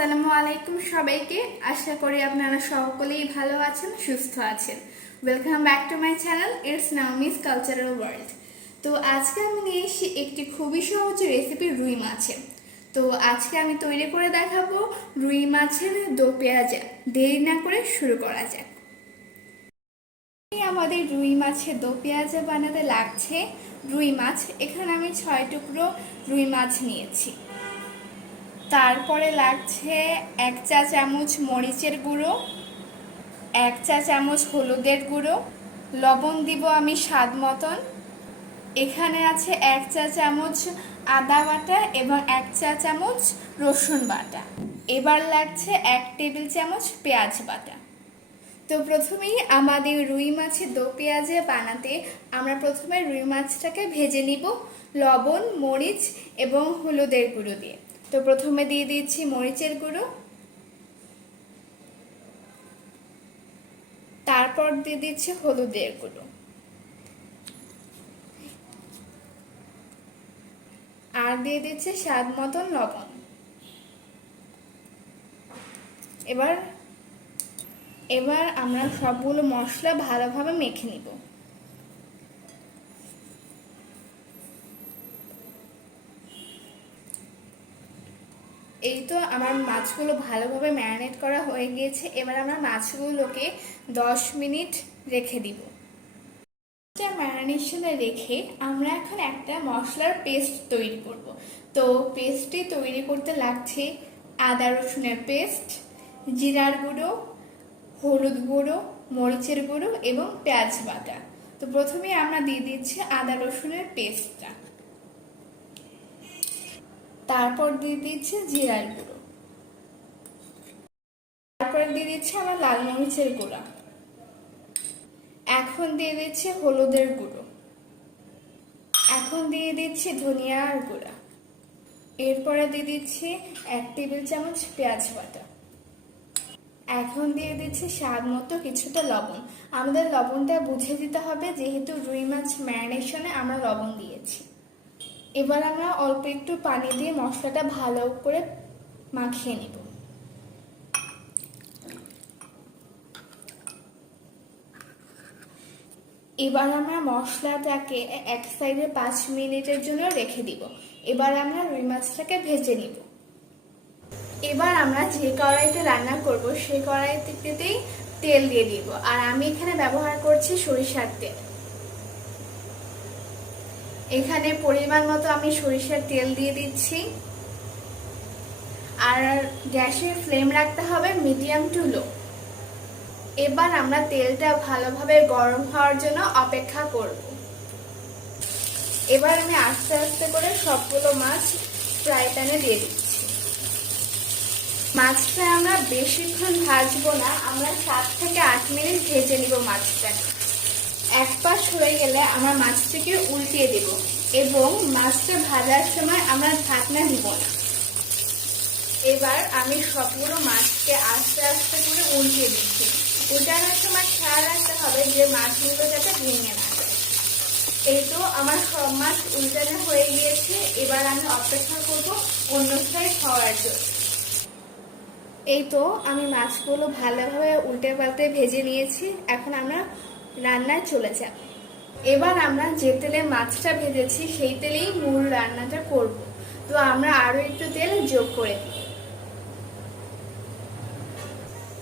আসসালামু আলাইকুম সবাইকে। আশা করি আপনারা সকলেই ভালো আছেন, সুস্থ আছেন। Welcome back to my channel it's Naomi's cultural world. তো আজকে আমি নিয়ে এসেছি একটি খুবই সহজ রেসিপি, রুই মাছের। তো আজকে আমি তৈরি করে দেখাবো রুই মাছের দো পেঁয়াজা। দেরি না করে শুরু করা যাক। আমাদের রুই মাছের দো পেঁয়াজা বানাতে লাগছে রুই মাছ। এখানে আমি 6 টুকরো রুই মাছ নিয়েছি। তারপরে লাগছে 1 চা চামচ মরিচের গুঁড়ো, 1 চা চামচ হলুদের গুঁড়ো, লবণ দিব আমি স্বাদ মতন। এখানে আছে 1 চা চামচ আদা বাটা এবং 1 চা চামচ রসুন বাটা। এবার লাগছে 1 টেবিল চামচ পেঁয়াজ বাটা। তো প্রথমেই আমাদের রুই মাছের দো পেঁয়াজে বানাতে আমরা প্রথমে রুই মাছটাকে ভেজে নিব লবণ, মরিচ এবং হলুদের গুঁড়ো দিয়ে। তো প্রথমে দিয়ে দিচ্ছি মরিচের গুঁড়ো, তারপর দিয়ে দিচ্ছি হলুদের গুঁড়ো, আর দিয়ে দিচ্ছি স্বাদ মতন লবণ। এবার আমরা সবগুলো মশলা ভালোভাবে মেখে নিব। এই তো আমার মাছগুলো ভালোভাবে ম্যারিনেট করা হয়ে গিয়েছে। এবার আমরা মাছগুলোকে 10 মিনিট রেখে দিব। ম্যারিনেশনে রেখে আমরা এখন একটা মশলার পেস্ট তৈরি করব। তো পেস্টটি তৈরি করতে লাগছে আদা রসুনের পেস্ট, জিরার গুঁড়ো, হলুদ গুঁড়ো, মরিচের গুঁড়ো এবং পেঁয়াজ বাটা। তো প্রথমে আমরা দিয়ে দিচ্ছি আদা রসুনের পেস্টটা, তারপর দিয়ে দিচ্ছি জিরার গুঁড়ো, তারপর দিয়ে দিচ্ছি আমার লাল মরিচের গুঁড়া, এখন দিয়ে দিচ্ছি হলুদের গুঁড়ো, এখন দিয়ে দিচ্ছি ধনিয়ার গুঁড়া, এরপরে দিয়ে দিচ্ছি 1 টেবিল চামচ পেঁয়াজ বাটা, এখন দিয়ে দিচ্ছি স্বাদ মতো কিছুটা লবণ। আমাদের লবণটা বুঝে দিতে হবে, যেহেতু রুই মাছ ম্যারিনেশনে আমরা লবণ দিয়েছি। এবার আমরা অল্প একটু পানি দিয়ে মশলাটা ভালো করে মাখিয়ে নিব। এবার আমরা মশলাটাকে এক সাইডে 5 মিনিটের জন্য রেখে দিব। এবার আমরা রুই মাছটাকে ভেজে নিব। এবার আমরা যে কড়াইতে রান্না করব সেই কড়াইতেই তেল দিয়ে দিব। আর আমি এখানে ব্যবহার করছি সরিষার তেল। এখানে পরিমাণ মতো আমি সরিষার তেল দিয়ে দিচ্ছি। আর গ্যাসের ফ্লেম রাখতে হবে মিডিয়াম টু লো। এবার আমরা তেলটা ভালোভাবে গরম হওয়ার জন্য অপেক্ষা করব। এবার আমি আস্তে আস্তে করে সবগুলো মাছ ফ্রাই প্যানে দিয়ে দিচ্ছি। মাছটা আমরা বেশিক্ষণ ভাজবো না, আমরা 7 থেকে 8 মিনিট ভেজে নিব মাছটাকে। এক পাশ হয়ে গেলে আমরা মাছটাকে উল্টিয়ে দেব এবং মাছটা ভাজার সময় আমরা ঢাকনা দিব না। এবার আমি সবগুলো মাছকে আস্তে আস্তে করে উল্টিয়ে দিচ্ছি। উল্টানোর সময় খেয়াল রাখতে হবে যে মাছগুলো যাতে ভেঙে না যায়। এই তো আমার সব মাছ উল্টানো হয়ে গিয়েছে। এবার আমি অপেক্ষা করব অন্য সাইড হওয়ার জন্য। এই তো আমি মাছগুলো ভালোভাবে উল্টে পাল্টে ভেজে নিয়েছি। এখন আমরা রান্নায় চলে যাব। এবার আমরা যে তেলে মাছটা ভেজেছি সেই তেলেই মূল রান্নাটা করব। তো আমরা আরো একটু তেল যোগ করে দিই।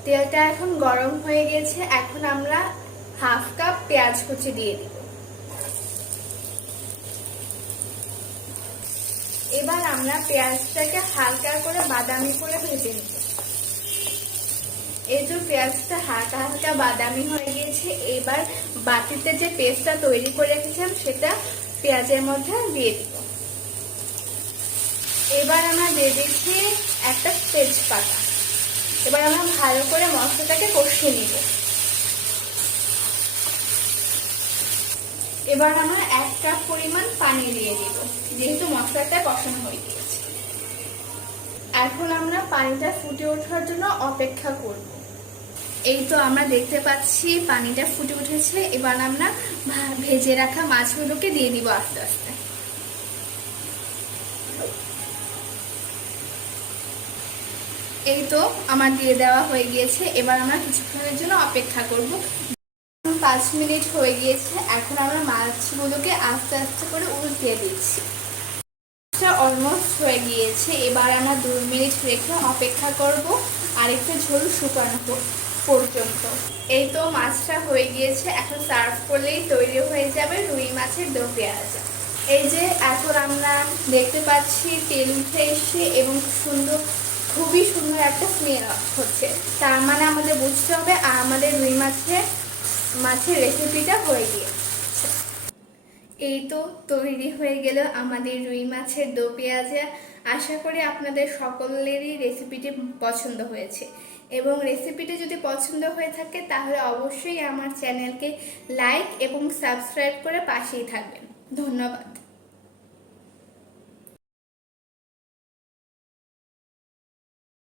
তেলটা এখন গরম হয়ে গেছে। এখন আমরা 1/2 কাপ পেঁয়াজ কুচি দিয়ে দিব। এবার আমরা পেঁয়াজটাকে হালকা করে বাদামি করে ভেজে নিব। এই তো পেঁয়াজটা হালকা হালকা বাদামি হয়ে গেছে। এবার বাটিতে যে পেস্টটা তৈরি করে রেখেছিলাম সেটা পেঁয়াজের মধ্যে দিয়ে দিব। এবার আমরা দিয়ে দিচ্ছি একটা তেজপাতা। এবার আমরা ভালো করে মশলাটাকে কষিয়ে নিব। এবার আমরা 1 কাপ পরিমাণ পানি দিয়ে দিব, যেহেতু মশলাটা কষানো হয়ে গিয়েছে। এখন আমরা পানিটা ফুটে ওঠার জন্য অপেক্ষা করব। এই তো আমরা দেখতে পাচ্ছি পানিটা ফুটে উঠেছে। এবার আমরা ভেজে রাখা মাছগুলোকে দিয়ে দিব আস্তে আস্তে। এই তো আমার দিয়ে দেওয়া হয়ে গিয়েছে। এবার আমরা কিছুক্ষণের জন্য অপেক্ষা করব। 5 মিনিট হয়ে গিয়েছে। এখন আমরা মাছগুলোকে আস্তে আস্তে করে উল্টিয়ে দিচ্ছি। অলমোস্ট হয়ে গিয়েছে। এবার আমরা 2 মিনিট রেখে অপেক্ষা করব আর একটু ঝোল শুকানো পর্যন্ত। এই তো মাছটা হয়ে গিয়েছে। এখন সার্ভ করলেই তৈরি হয়ে যাবে রুই মাছের দো পেঁয়াজ। এই যে এখন আমরা দেখতে পাচ্ছি তেল উঠে এসে এবং খুবই সুন্দর একটা স্মেল হচ্ছে। তার মানে আমাদের বুঝতে হবে আমাদের রুই মাছের রেসিপিটা হয়ে গিয়েছে। এই তো তৈরি হয়ে গেল আমাদের রুই মাছের দো পেঁয়াজা। আশা করি আপনাদের সকলেরই রেসিপিটি পছন্দ হয়েছে, এবং রেসিপিটি যদি পছন্দ হয়ে থাকে তাহলে অবশ্যই আমার চ্যানেলকে লাইক এবং সাবস্ক্রাইব করে পাশেই থাকবেন। ধন্যবাদ।